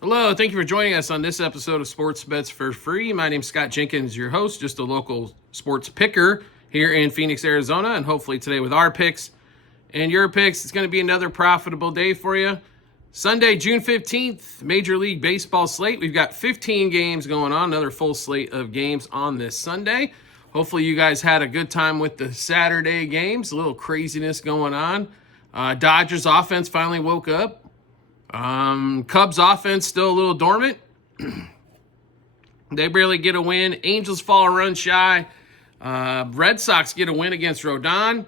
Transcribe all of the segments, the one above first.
Hello, thank you for joining us on this episode of Sports Bets for Free. My name's Scott Jenkins, your host, just a local sports picker here in Phoenix, Arizona, and hopefully today with our picks and your picks, it's going to be another profitable day for you. Sunday, June 15th, Major League Baseball slate. We've got 15 games going on, another full slate of games on this Sunday. Hopefully you guys had a good time with the Saturday games, a little craziness going on. Dodgers offense finally woke up. Cubs offense still a little dormant. They barely get a win. Angels fall a run shy. Red Sox get a win against Rodon.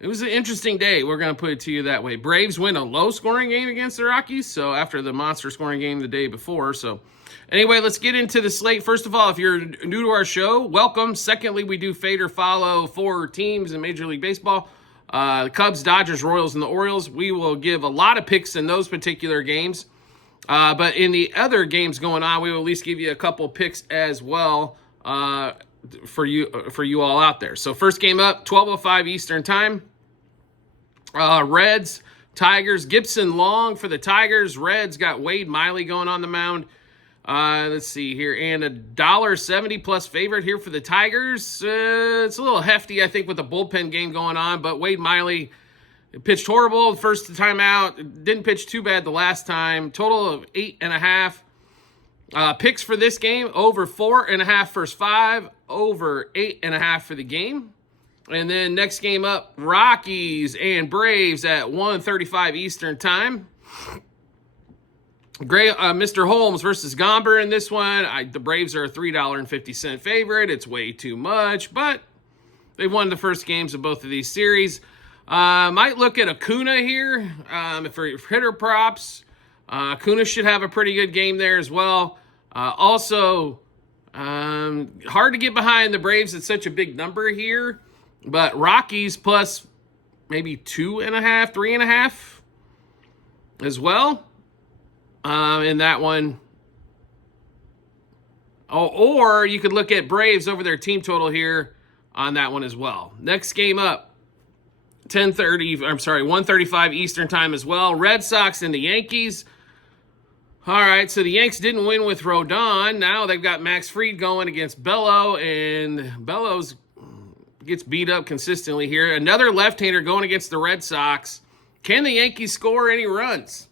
It was an interesting day. We're going to put it to you that way. Braves win a low-scoring game against the Rockies, so after the monster-scoring game the day before. So anyway, let's get into the slate. First of all, if you're new to our show, welcome. Secondly, we do fade or follow 4 teams in Major League Baseball. The Cubs, Dodgers, Royals, and the Orioles. We will give a lot of picks in those particular games. But in the other games going on, we will at least give you a couple picks as well for you all out there. So first game up, 12:05 Eastern Time. Reds, Tigers, Gibson Long for the Tigers. Reds got Wade Miley going on the mound. Let's see here, and $1.70 plus favorite here for the Tigers. It's a little hefty, I think, with the bullpen game going on, but Wade Miley pitched horrible the first time out. Didn't pitch too bad the last time. Total of 8.5. Picks for this game, over 4.5 first 5, over 8.5 for the game. And then next game up, Rockies and Braves at 1:35 Eastern Time. Mr. Holmes versus Gomber in this one. The Braves are a $3.50 favorite. It's way too much, but they won the first games of both of these series. Might look at Acuna here for hitter props. Acuna should have a pretty good game there as well. Also, hard to get behind the Braves at such a big number here, but Rockies plus maybe 2.5, 3.5 as well. In that one. Or you could look at Braves over their team total here on that one as well. Next game up, 1:35 Eastern Time as well. Red Sox and the Yankees. All right, so the Yanks didn't win with Rodon. Now they've got Max Fried going against Bello, and Bellows gets beat up consistently here. Another left-hander going against the Red Sox. Can the Yankees score any runs?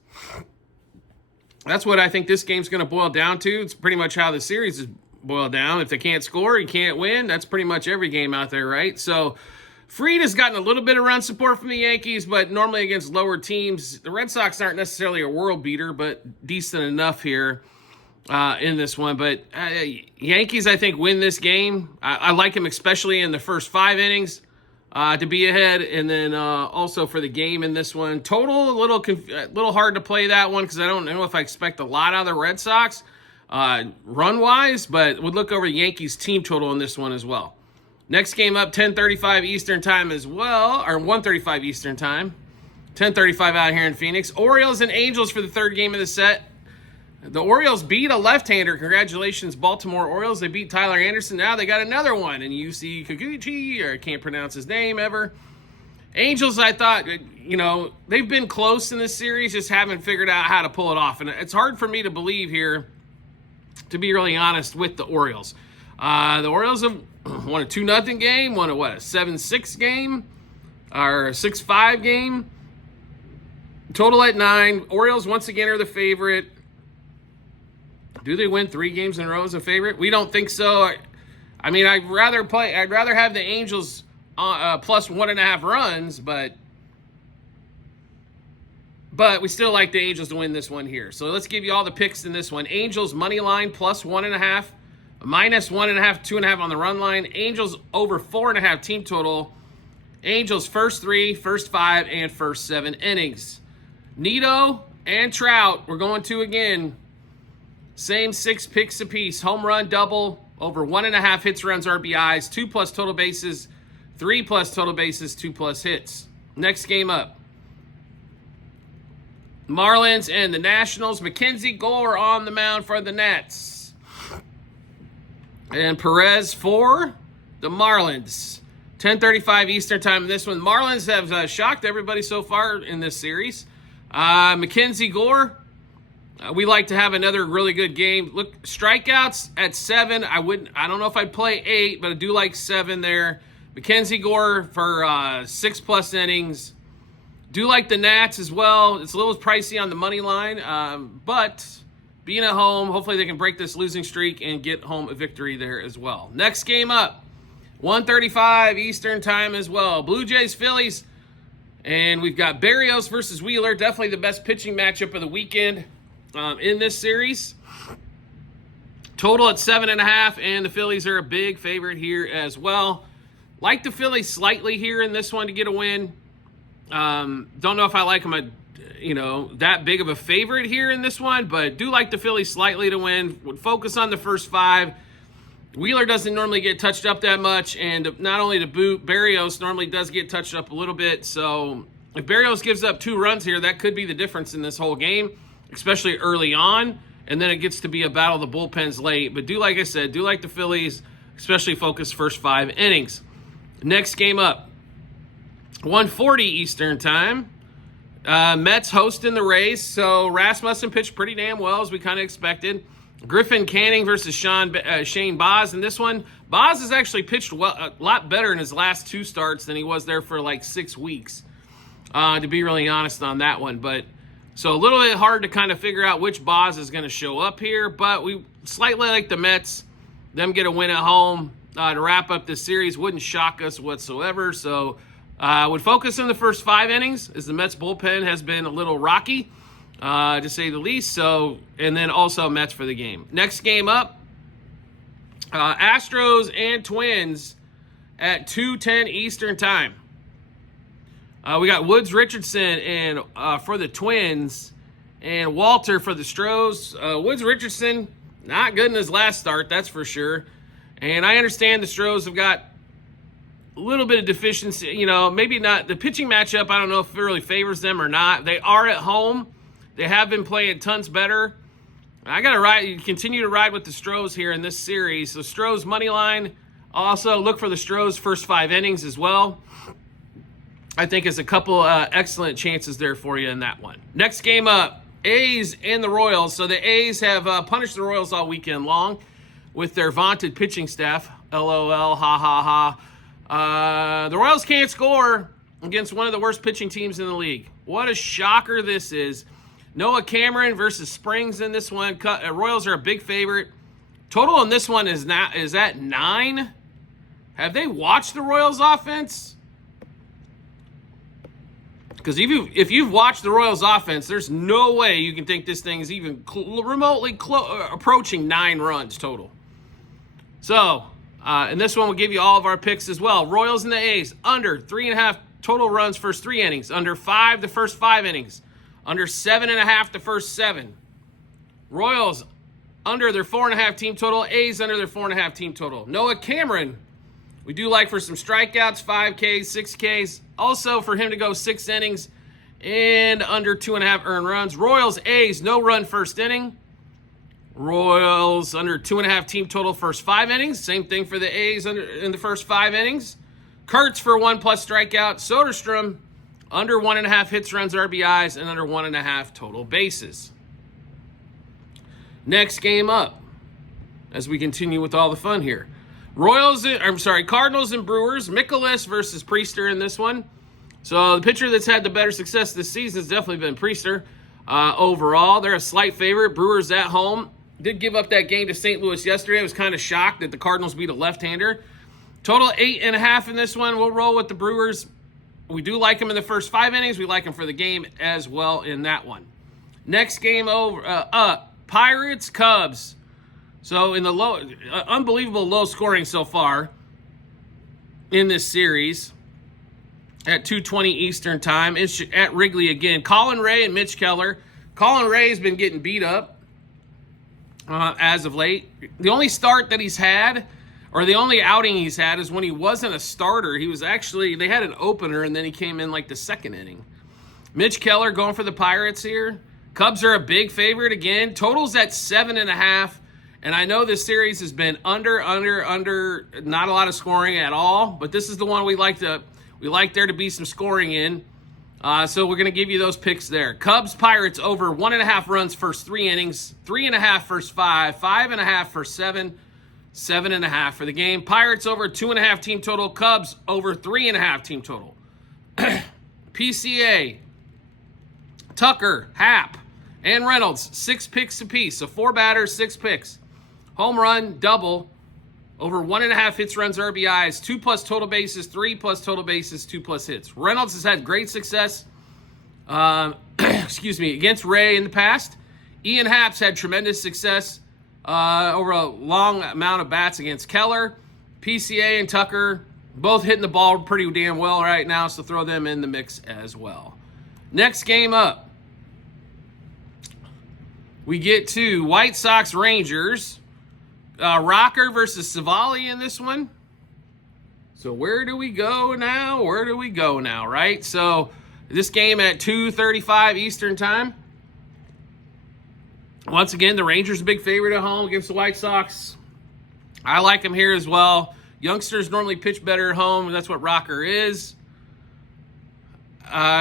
That's what I think this game's going to boil down to. It's pretty much how the series is boiled down. If they can't score, you can't win. That's pretty much every game out there, right? So Fried has gotten a little bit of run support from the Yankees, but normally against lower teams. The Red Sox aren't necessarily a world beater, but decent enough here in this one. But Yankees, I think, win this game. I like them especially in the first 5 innings. To be ahead, and then also for the game in this one. Total, a little hard to play that one because I don't know if I expect a lot out of the Red Sox run-wise, but would look over the Yankees team total in this one as well. Next game up, 10:35 Eastern Time as well, or 1:35 Eastern Time. 10:35 out here in Phoenix. Orioles and Angels for the third game of the set. The Orioles beat a left-hander. Congratulations, Baltimore Orioles. They beat Tyler Anderson. Now they got another one. And UC Kikuchi, or I can't pronounce his name ever. Angels, I thought, they've been close in this series, just haven't figured out how to pull it off. And it's hard for me to believe here, to be really honest, with the Orioles. The Orioles have won a 2-0 game, won a 7-6 game, or a 6-5 game. Total at 9. Orioles, once again, are the favorite. Do they win 3 games in a row as a favorite? We don't think so. I'd rather have the Angels plus 1.5 runs, but we still like the Angels to win this one here. So let's give you all the picks in this one. Angels money line plus 1.5, minus 1.5, 2.5 on the run line. Angels over 4.5 team total. Angels first 3, first 5, and first 7 innings. Nito and Trout, we're going to again. Same 6 picks apiece. Home run, double, over 1.5 hits, runs, RBIs, 2+ total bases, 3+ total bases, 2+ hits. Next game up. Marlins and the Nationals. Mackenzie Gore on the mound for the Nats. And Perez for the Marlins. 10:35 Eastern Time in this one. Marlins have shocked everybody so far in this series. Mackenzie Gore, We like to have another really good game. Look, strikeouts at 7. I don't know if I'd play 8, but I do like 7 there. Mackenzie Gore for 6+ innings. Do like the Nats as well. It's a little pricey on the money line, but being at home, hopefully they can break this losing streak and get home a victory there as well. Next game up, 1:35 Eastern time as well. Blue Jays, Phillies, and we've got Berrios versus Wheeler. Definitely the best pitching matchup of the weekend in this series. Total at 7.5, and the Phillies are a big favorite here as well. Like the Phillies slightly here in this one to get a win. Don't know if I like them that big of a favorite here in this one, but do like the Phillies slightly to win. Would focus on the first 5. Wheeler doesn't normally get touched up that much, and not only to boot, Berrios normally does get touched up a little bit. So if Berrios gives up 2 runs here, that could be the difference in this whole game, especially early on, and then it gets to be a battle of the bullpens late. But like I said, do like the Phillies, especially focus first 5 innings. Next game up, 1:40 Eastern time. Mets hosting the Rays, so Rasmussen pitched pretty damn well as we kind of expected. Griffin Canning versus Shane Baz in this one. Baz has actually pitched a lot better in his last 2 starts than he was there for like 6 weeks, to be really honest on that one. But so a little bit hard to kind of figure out which Baz is going to show up here, but we slightly like the Mets. Them get a win at home to wrap up this series wouldn't shock us whatsoever. So would focus on the first 5 innings, as the Mets bullpen has been a little rocky, to say the least. So, and then also Mets for the game. Next game up, Astros and Twins at 2:10 Eastern time. We got Woods Richardson and for the Twins, and Walter for the Stros. Woods Richardson, not good in his last start, that's for sure. And I understand the Stros have got a little bit of deficiency, maybe not. The pitching matchup, I don't know if it really favors them or not. They are at home. They have been playing tons better. I got to continue to ride with the Stros here in this series. So Stros money line. Also look for the Stros first 5 innings as well. I think there's a couple excellent chances there for you in that one. Next game up, A's and the Royals. So the A's have punished the Royals all weekend long with their vaunted pitching staff. LOL, ha ha ha. The Royals can't score against one of the worst pitching teams in the league. What a shocker this is. Noah Cameron versus Springs in this one. Royals are a big favorite. Total on this one is at 9. Have they watched the Royals offense? Because if you've watched the Royals offense, there's no way you can think this thing is even remotely approaching 9 runs total. So, and this one will give you all of our picks as well. Royals and the A's, under 3.5 total runs first 3 innings, under 5 the first 5 innings, under 7.5 the first 7. Royals under their 4.5 team total, A's under their 4.5 team total. Noah Cameron, we do like for some strikeouts, 5Ks, 6Ks. Also for him to go 6 innings and under 2.5 earned runs. Royals, A's, no run first inning. Royals under 2.5 team total first 5 innings. Same thing for the A's in the first 5 innings. Kurtz for 1+ strikeout. Soderstrom under 1.5 hits, runs, RBIs, and under 1.5 total bases. Next game up, as we continue with all the fun here. Cardinals and Brewers. Mikolas versus Priester in this one. So the pitcher that's had the better success this season has definitely been Priester. Overall, they're a slight favorite. Brewers at home. Did give up that game to St. Louis yesterday. I was kind of shocked that the Cardinals beat a left-hander. Total 8.5 in this one. We'll roll with the Brewers. We do like them in the first 5 innings. We like them for the game as well in that one. Next game up, Pirates, Cubs. So in the unbelievable low scoring so far in this series at 2:20 Eastern time. It's at Wrigley again. Colin Ray and Mitch Keller. Colin Ray has been getting beat up as of late. The only start that he's had, or the only outing he's had, is when he wasn't a starter. He was actually, they had an opener, and then he came in like the 2nd inning. Mitch Keller going for the Pirates here. Cubs are a big favorite again. Total's at 7.5. And I know this series has been under, not a lot of scoring at all, but this is the one we like there to be some scoring in. So we're going to give you those picks there. Cubs, Pirates over 1.5 runs first 3 innings, 3.5 first 5, 5.5 first 7, 7.5 for the game. Pirates over 2.5 team total. Cubs over 3.5 team total. PCA, Tucker, Happ, and Reynolds, 6 picks apiece. So 4 batters, 6 picks. Home run, double, over 1.5 hits, runs, RBIs, 2+ total bases, 3+ total bases, 2+ hits. Reynolds has had great success, against Ray in the past. Ian Happ's had tremendous success over a long amount of bats against Keller. PCA and Tucker both hitting the ball pretty damn well right now, so throw them in the mix as well. Next game up, we get to White Sox Rangers. Rocker versus Savali in this one. So where do we go now? Right? So this game at 2:35 Eastern time. Once again, the Rangers a big favorite at home against the White Sox. I like them here as well. Youngsters normally pitch better at home. That's what Rocker is.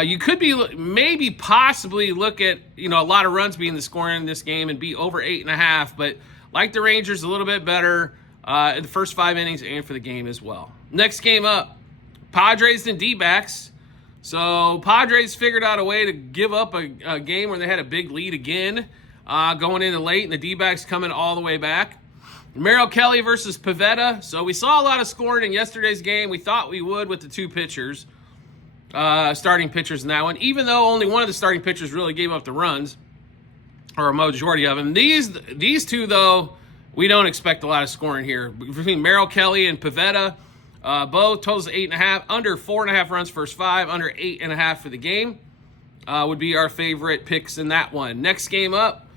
You could be possibly look at a lot of runs being the scoring in this game and be over 8.5, but like the Rangers a little bit better in the first 5 innings and for the game as well. Next game up, Padres and D-backs. So Padres figured out a way to give up a game where they had a big lead again, going into late, and the D-backs coming all the way back. Merrill Kelly versus Pivetta. So we saw a lot of scoring in yesterday's game. We thought we would with the 2 pitchers, starting pitchers in that one, even though only one of the starting pitchers really gave up the runs, or a majority of them. These two, though, we don't expect a lot of scoring here. Between Merrill Kelly and Pivetta, both totals 8.5, under 4.5 runs first 5, under 8.5 for the game, would be our favorite picks in that one. Next game up,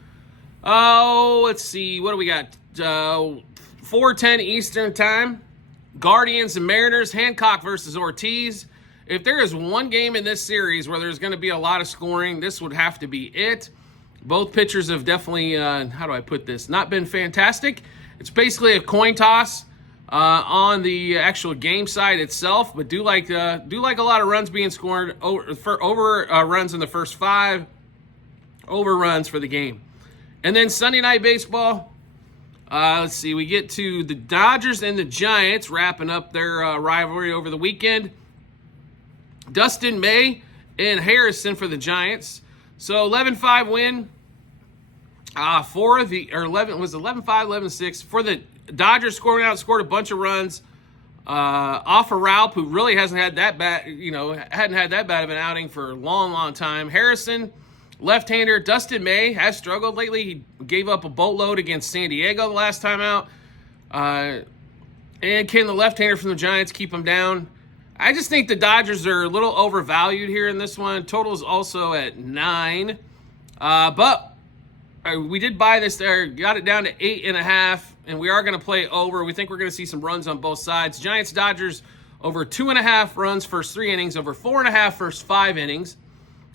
let's see, what do we got? 4:10 Eastern time, Guardians and Mariners, Hancock versus Ortiz. If there is one game in this series where there's going to be a lot of scoring, this would have to be it. Both pitchers have definitely, how do I put this, not been fantastic. It's basically a coin toss on the actual game side itself, but do like a lot of runs being scored, over runs in the first 5, over runs for the game. And then Sunday Night Baseball, let's see, we get to the Dodgers and the Giants wrapping up their rivalry over the weekend. Dustin May and Harrison for the Giants. So 11-5 win. For the 11-5, 11-6 for the Dodgers, scored a bunch of runs off of Raup, who really hasn't had that bad, hadn't had that bad of an outing for a long time. Harrison, left-hander. Dustin May has struggled lately. He gave up a boatload against San Diego the last time out. And can the left-hander from the Giants keep him down? I just think the Dodgers are a little overvalued here in this one. Total is also at 9. But we did buy this there, got it down to 8.5, and we are going to play over. We think we're going to see some runs on both sides. Giants, Dodgers, over 2.5 runs first 3 innings, over 4.5 first 5 innings,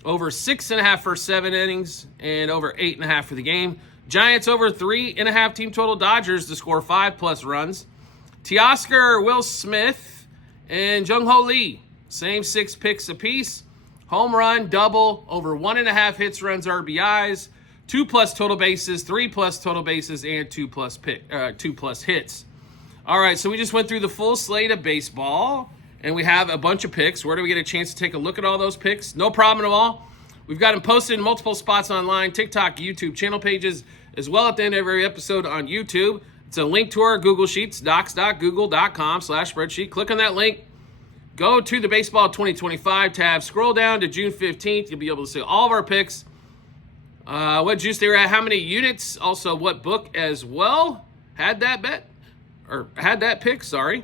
over 6.5 first 7 innings, and over 8.5 for the game. Giants over 3.5 team total. Dodgers to score 5+ runs. Teoscar, Will Smith, and Jung-Ho Lee, same 6 picks apiece. Home run, double, over 1.5 hits, runs, RBIs, 2+ total bases, 3+ total bases, and 2+ hits. All right, so we just went through the full slate of baseball, and we have a bunch of picks. Where do we get a chance to take a look at all those picks? No problem at all. We've got them posted in multiple spots online, TikTok, YouTube channel pages, as well at the end of every episode on YouTube. It's a link to our Google Sheets, docs.google.com/spreadsheet. Click on that link. Go to the Baseball 2025 tab. Scroll down to June 15th. You'll be able to see all of our picks. What juice they were at, how many units, also what book as well had that pick, sorry.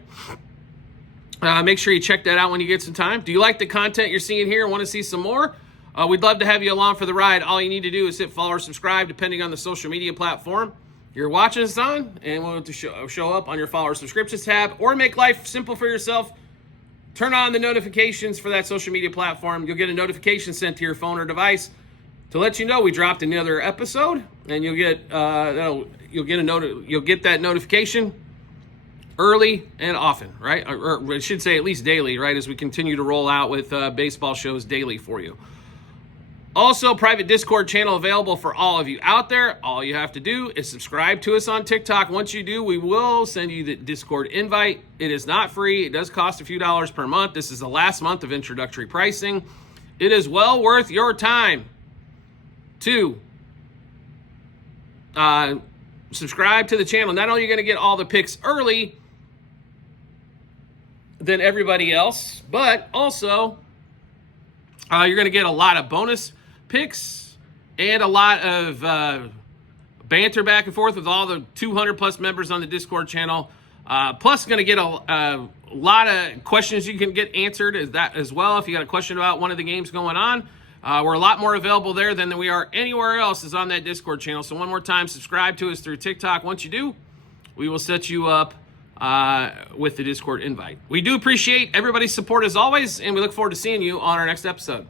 Make sure you check that out when you get some time. Do you like the content you're seeing here and want to see some more? We'd love to have you along for the ride. All you need to do is hit follow or subscribe, depending on the social media platform you're watching us on, and we'll show up on your follow or subscriptions tab, or make life simple for yourself. Turn on the notifications for that social media platform. You'll get a notification sent to your phone or device to let you know we dropped another episode, and you'll get that notification early and often, right? Or I should say at least daily, right? As we continue to roll out with baseball shows daily for you. Also, private Discord channel available for all of you out there. All you have to do is subscribe to us on TikTok. Once you do, we will send you the Discord invite. It is not free. It does cost a few dollars per month. This is the last month of introductory pricing. It is well worth your time to subscribe to the channel. Not only are you going to get all the picks early than everybody else, but also you're going to get a lot of bonus picks and a lot of banter back and forth with all the 200 plus members on the Discord channel. Plus, going to get a lot of questions you can get answered as well. If you got a question about one of the games going on, we're a lot more available there than we are anywhere else is on that Discord channel. So one more time, subscribe to us through TikTok. Once you do, we will set you up with the Discord invite. We do appreciate everybody's support as always, and we look forward to seeing you on our next episode.